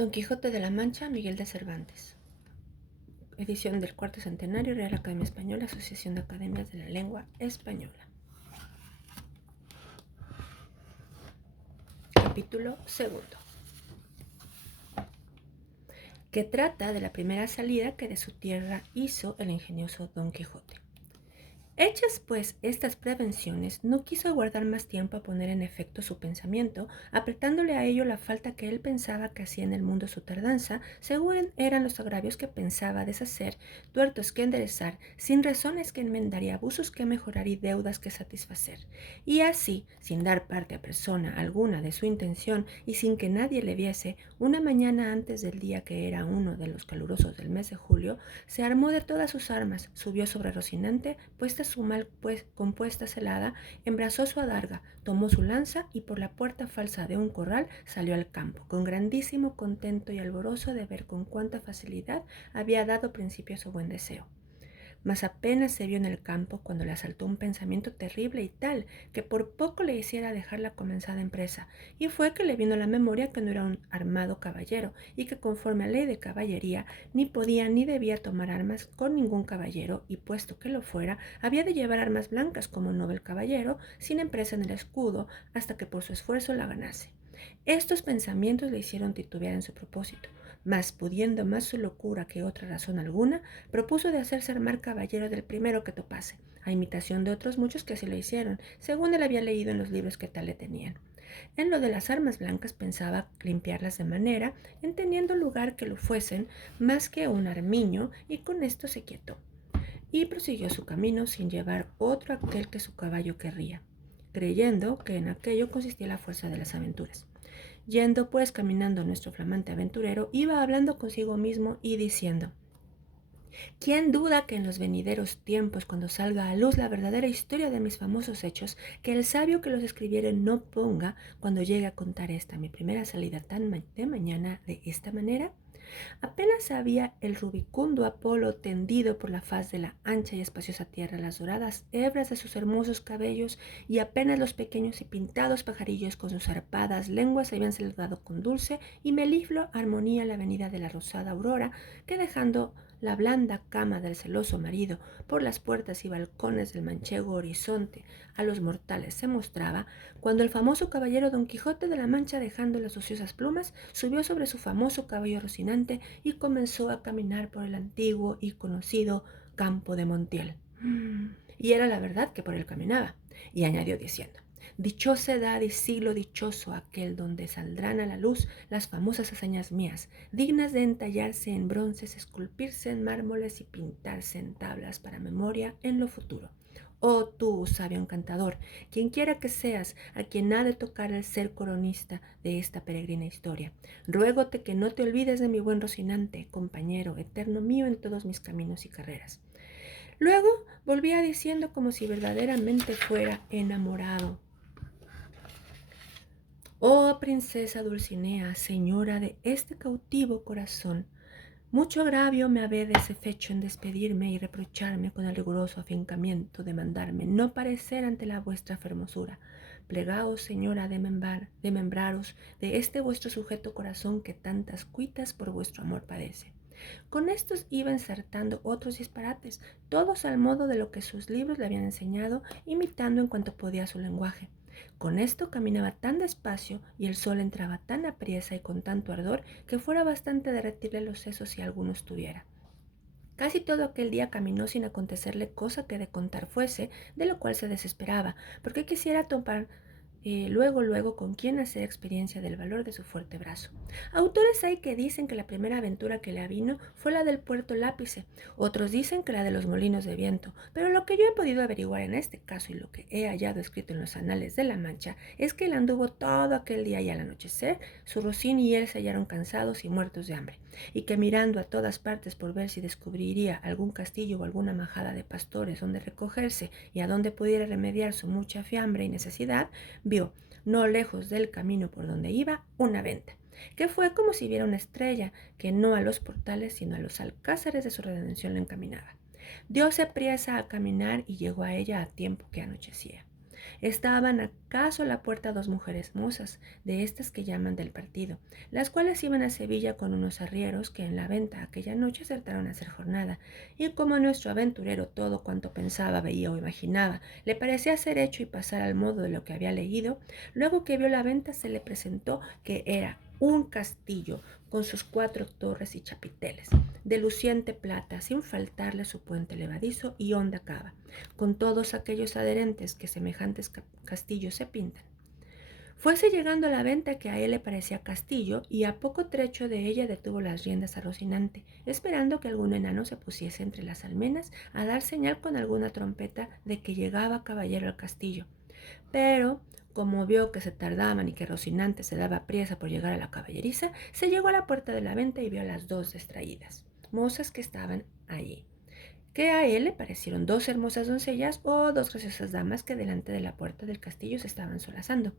Don Quijote de la Mancha, Miguel de Cervantes. Edición del cuarto centenario, Real Academia Española, Asociación de Academias de la Lengua Española. Capítulo segundo, que trata de la primera salida que de su tierra hizo el ingenioso Don Quijote. Hechas pues estas prevenciones, no quiso aguardar más tiempo a poner en efecto su pensamiento, apretándole a ello la falta que él pensaba que hacía en el mundo su tardanza, según eran los agravios que pensaba deshacer, tuertos que enderezar, sin razones que enmendar y abusos que mejorar y deudas que satisfacer. Y así, sin dar parte a persona alguna de su intención y sin que nadie le viese, una mañana antes del día que era uno de los calurosos del mes de julio, se armó de todas sus armas, subió sobre Rocinante, puesta su mal compuesta celada, embrazó su adarga, tomó su lanza y por la puerta falsa de un corral salió al campo, con grandísimo contento y alborozo de ver con cuánta facilidad había dado principio a su buen deseo. Mas apenas se vio en el campo cuando le asaltó un pensamiento terrible y tal que por poco le hiciera dejar la comenzada empresa, y fue que le vino a la memoria que no era un armado caballero, y que conforme a ley de caballería ni podía ni debía tomar armas con ningún caballero, y puesto que lo fuera, había de llevar armas blancas como noble caballero, sin empresa en el escudo, hasta que por su esfuerzo la ganase. Estos pensamientos le hicieron titubear en su propósito, mas pudiendo más su locura que otra razón alguna, propuso de hacerse armar caballero del primero que topase, a imitación de otros muchos que así lo hicieron, según él había leído en los libros que tal le tenían. En lo de las armas blancas pensaba limpiarlas de manera, entendiendo lugar que lo fuesen, más que un armiño, y con esto se quietó. Y prosiguió su camino sin llevar otro aquel que su caballo querría, creyendo que en aquello consistía la fuerza de las aventuras. Yendo pues caminando nuestro flamante aventurero, iba hablando consigo mismo y diciendo: ¿quién duda que en los venideros tiempos, cuando salga a luz la verdadera historia de mis famosos hechos, que el sabio que los escribiere no ponga, cuando llegue a contar esta mi primera salida de mañana de esta manera? Apenas había el rubicundo Apolo tendido por la faz de la ancha y espaciosa tierra las doradas hebras de sus hermosos cabellos, y apenas los pequeños y pintados pajarillos con sus zarpadas lenguas habían saludado con dulce y melifluo armonía la venida de la rosada aurora, que dejando la blanda cama del celoso marido por las puertas y balcones del manchego horizonte a los mortales se mostraba, cuando el famoso caballero Don Quijote de la Mancha, dejando las ociosas plumas, subió sobre su famoso caballo Rocinante y comenzó a caminar por el antiguo y conocido campo de Montiel. Y era la verdad que por él caminaba, y añadió diciendo: dichosa edad y siglo dichoso aquel donde saldrán a la luz las famosas hazañas mías, dignas de entallarse en bronces, esculpirse en mármoles y pintarse en tablas para memoria en lo futuro. Oh tú, sabio encantador, quien quiera que seas, a quien ha de tocar el ser coronista de esta peregrina historia, ruégote que no te olvides de mi buen Rocinante, compañero eterno mío en todos mis caminos y carreras. Luego volvía diciendo como si verdaderamente fuera enamorado: oh princesa Dulcinea, señora de este cautivo corazón, mucho agravio me habedes fecho en despedirme y reprocharme con el riguroso afincamiento de mandarme no parecer ante la vuestra fermosura. Plegaos, señora, de membraros de este vuestro sujeto corazón que tantas cuitas por vuestro amor padece. Con estos iba ensartando otros disparates, todos al modo de lo que sus libros le habían enseñado, imitando en cuanto podía su lenguaje. Con esto caminaba tan despacio y el sol entraba tan apriesa y con tanto ardor que fuera bastante derretirle los sesos si alguno estuviera. Casi todo aquel día caminó sin acontecerle cosa que de contar fuese, de lo cual se desesperaba, porque quisiera topar luego con quien hacer experiencia del valor de su fuerte brazo. Autores hay que dicen que la primera aventura que le avino fue la del puerto Lápice, otros dicen que la de los molinos de viento, pero lo que yo he podido averiguar en este caso y lo que he hallado escrito en los anales de la Mancha es que él anduvo todo aquel día y al anochecer su Rocín y él se hallaron cansados y muertos de hambre, y que mirando a todas partes por ver si descubriría algún castillo o alguna majada de pastores donde recogerse y a donde pudiera remediar su mucha fiambre y necesidad, vio, no lejos del camino por donde iba, una venta, que fue como si viera una estrella que no a los portales sino a los alcázares de su redención le encaminaba. Dióse priesa a caminar y llegó a ella a tiempo que anochecía. Estaban acaso a la puerta dos mujeres mozas, de estas que llaman del partido, las cuales iban a Sevilla con unos arrieros que en la venta aquella noche acertaron a hacer jornada, y como nuestro aventurero todo cuanto pensaba, veía o imaginaba, le parecía ser hecho y pasar al modo de lo que había leído, luego que vio la venta se le presentó que era un castillo con sus 4 torres y chapiteles, de luciente plata, sin faltarle su puente levadizo y honda cava, con todos aquellos adherentes que semejantes castillos se pintan. Fuese llegando a la venta que a él le parecía castillo, y a poco trecho de ella detuvo las riendas a Rocinante, esperando que algún enano se pusiese entre las almenas a dar señal con alguna trompeta de que llegaba caballero al castillo. Pero, como vio que se tardaban y que Rocinante se daba priesa por llegar a la caballeriza, se llegó a la puerta de la venta y vio a las dos distraídas mozas que estaban allí, que a él le parecieron 2 hermosas doncellas o 2 graciosas damas que delante de la puerta del castillo se estaban solazando.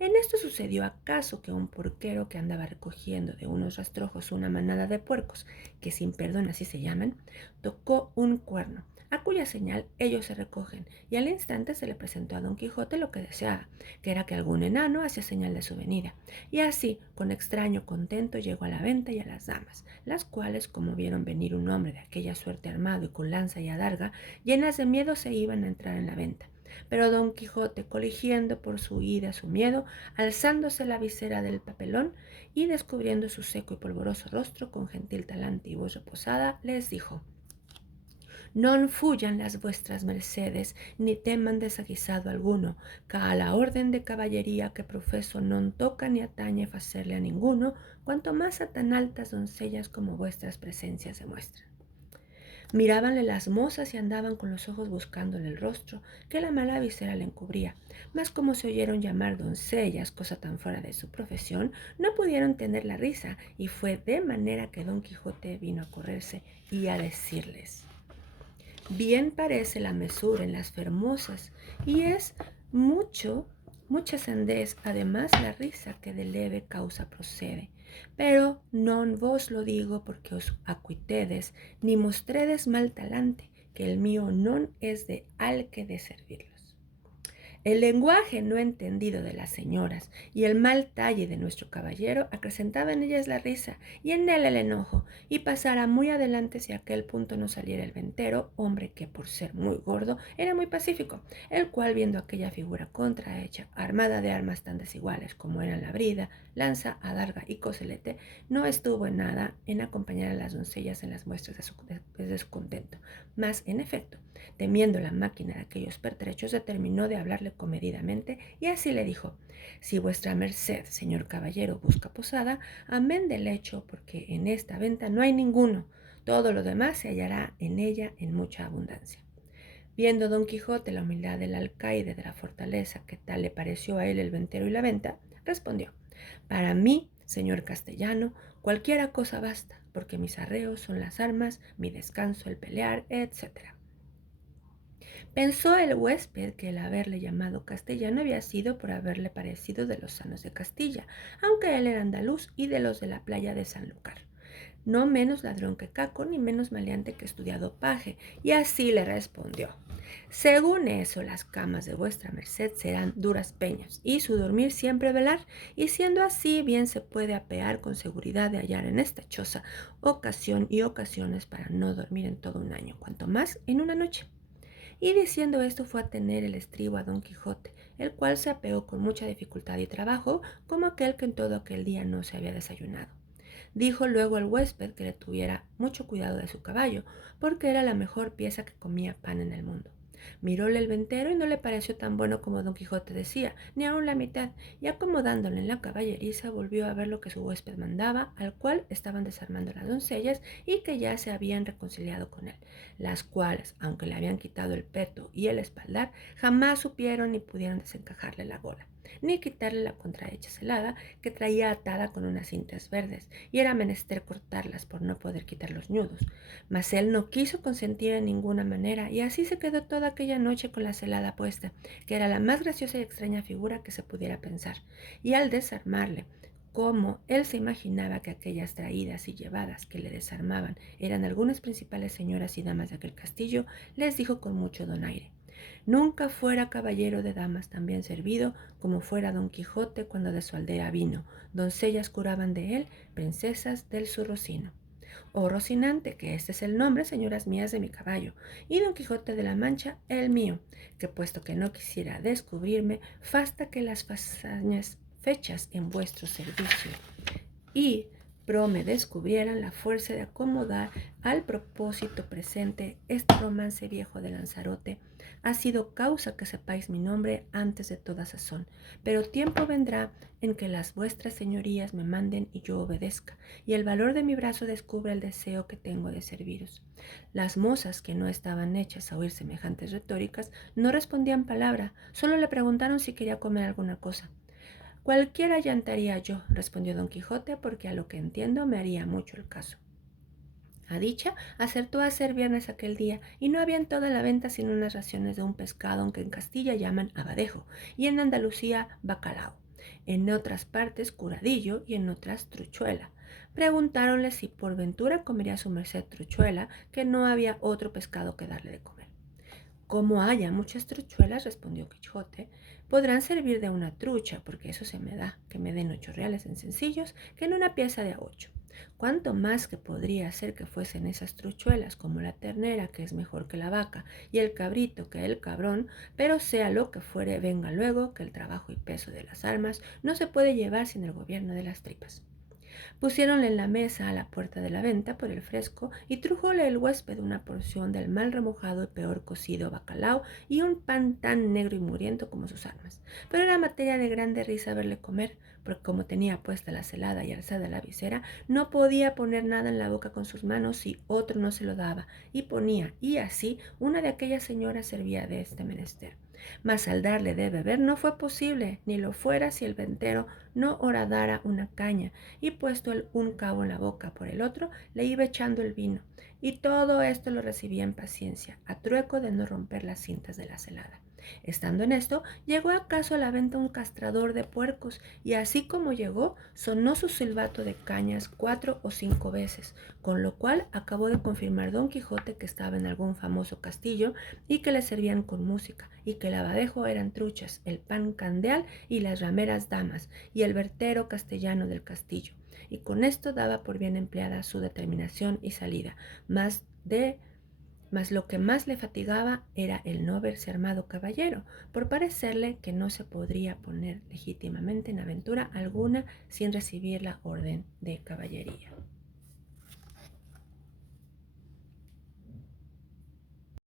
En esto sucedió acaso que un porquero que andaba recogiendo de unos rastrojos una manada de puercos, que sin perdón así se llaman, tocó un cuerno, a cuya señal ellos se recogen, y al instante se le presentó a Don Quijote lo que deseaba, que era que algún enano hacía señal de su venida, y así, con extraño contento, llegó a la venta y a las damas, las cuales, como vieron venir un hombre de aquella suerte armado y con lanza y adarga, llenas de miedo se iban a entrar en la venta. Pero Don Quijote, coligiendo por su huida su miedo, alzándose la visera del papelón y descubriendo su seco y polvoroso rostro con gentil talante y voz reposada, les dijo: Non fuyan las vuestras mercedes, ni teman desaguisado alguno, ca a la orden de caballería que profeso non toca ni atañe facerle a ninguno, cuanto más a tan altas doncellas como vuestras presencias demuestran. Mirábanle las mozas y andaban con los ojos buscándole el rostro, que la mala visera le encubría, mas como se oyeron llamar doncellas, cosa tan fuera de su profesión, no pudieron tener la risa, y fue de manera que Don Quijote vino a correrse y a decirles: bien parece la mesura en las fermosas, y es mucha sandez, además la risa que de leve causa procede. Pero non vos lo digo porque os acuitedes, ni mostredes mal talante, que el mío non es de al que de servirlos. El lenguaje no entendido de las señoras y el mal talle de nuestro caballero acrecentaba en ellas la risa y en él el enojo, y pasara muy adelante si a aquel punto no saliera el ventero, hombre que por ser muy gordo era muy pacífico, el cual, viendo aquella figura contrahecha, armada de armas tan desiguales como eran la brida, lanza, adarga y coselete, no estuvo en nada en acompañar a las doncellas en las muestras de su contento, mas en efecto, temiendo la máquina de aquellos pertrechos, determinó de hablarle comedidamente, y así le dijo: si vuestra merced, señor caballero, busca posada, amén del hecho, porque en esta venta no hay ninguno, todo lo demás se hallará en ella en mucha abundancia. Viendo Don Quijote la humildad del alcaide de la fortaleza, que tal le pareció a él el ventero y la venta, respondió: para mí, señor castellano, cualquiera cosa basta, porque mis arreos son las armas, mi descanso el pelear, etcétera. Pensó el huésped que el haberle llamado castellano había sido por haberle parecido de los sanos de Castilla, aunque él era andaluz y de los de la playa de Sanlúcar, no menos ladrón que Caco, ni menos maleante que estudiado paje, y así le respondió: según eso, las camas de vuestra merced serán duras peñas, y su dormir siempre velar, y siendo así, bien se puede apear con seguridad de hallar en esta choza ocasión y ocasiones para no dormir en todo un año, cuanto más en una noche. Y diciendo esto fue a tener el estribo a Don Quijote, el cual se apeó con mucha dificultad y trabajo, como aquel que en todo aquel día no se había desayunado. Dijo luego al huésped que le tuviera mucho cuidado de su caballo, porque era la mejor pieza que comía pan en el mundo. Miróle el ventero y no le pareció tan bueno como Don Quijote decía, ni aun la mitad, y acomodándole en la caballeriza volvió a ver lo que su huésped mandaba, al cual estaban desarmando las doncellas y que ya se habían reconciliado con él, las cuales, aunque le habían quitado el peto y el espaldar, jamás supieron ni pudieron desencajarle la gola, ni quitarle la contrahecha celada que traía atada con unas cintas verdes, y era menester cortarlas por no poder quitar los nudos. Mas él no quiso consentir en ninguna manera, y así se quedó toda aquella noche con la celada puesta, que era la más graciosa y extraña figura que se pudiera pensar. Y al desarmarle, como él se imaginaba que aquellas traídas y llevadas que le desarmaban eran algunas principales señoras y damas de aquel castillo, les dijo con mucho donaire: Nunca fuera caballero de damas tan bien servido como fuera Don Quijote cuando de su aldea vino. Doncellas curaban de él, princesas del su Rocino. O Rocinante, que este es el nombre, señoras mías, de mi caballo, y Don Quijote de la Mancha, el mío, que puesto que no quisiera descubrirme, basta que las fazañas fechas en vuestro servicio y pro me descubrieran la fuerza de acomodar al propósito presente este romance viejo de Lanzarote, ha sido causa que sepáis mi nombre antes de toda sazón, pero tiempo vendrá en que las vuestras señorías me manden y yo obedezca, y el valor de mi brazo descubra el deseo que tengo de serviros. Las mozas, que no estaban hechas a oír semejantes retóricas, no respondían palabra, solo le preguntaron si quería comer alguna cosa. Cualquiera llantaría yo, respondió Don Quijote, porque a lo que entiendo me haría mucho el caso. A dicha acertó a ser viernes aquel día, y no había en toda la venta sino unas raciones de un pescado que en Castilla llaman abadejo, y en Andalucía bacalao, en otras partes curadillo y en otras truchuela. Preguntáronle si por ventura comería su merced truchuela, que no había otro pescado que darle de comer. Como haya muchas truchuelas, respondió Quijote, podrán servir de una trucha, porque eso se me da, que me den 8 reales en sencillos, que en una pieza de a 8. Cuánto más que podría ser que fuesen esas truchuelas, como la ternera, que es mejor que la vaca, y el cabrito que el cabrón, pero sea lo que fuere, venga luego, que el trabajo y peso de las armas no se puede llevar sin el gobierno de las tripas. Pusiéronle en la mesa a la puerta de la venta por el fresco y trújole el huésped una porción del mal remojado y peor cocido bacalao y un pan tan negro y muriento como sus armas. Pero era materia de grande risa verle comer, porque como tenía puesta la celada y alzada la visera, no podía poner nada en la boca con sus manos si otro no se lo daba, y ponía, y así una de aquellas señoras servía de este menester. Mas al darle de beber no fue posible, ni lo fuera si el ventero no horadara una caña, y puesto un cabo en la boca por el otro, le iba echando el vino, y todo esto lo recibía en paciencia, a trueco de no romper las cintas de la celada. Estando en esto, llegó acaso a la venta un castrador de puercos, y así como llegó, sonó su silbato de cañas 4 o 5 veces, con lo cual acabó de confirmar Don Quijote que estaba en algún famoso castillo, y que le servían con música, y que el abadejo eran truchas, el pan candeal y las rameras damas, y el vertero castellano del castillo, y con esto daba por bien empleada su determinación y salida, mas lo que más le fatigaba era el no verse armado caballero, por parecerle que no se podría poner legítimamente en aventura alguna sin recibir la orden de caballería.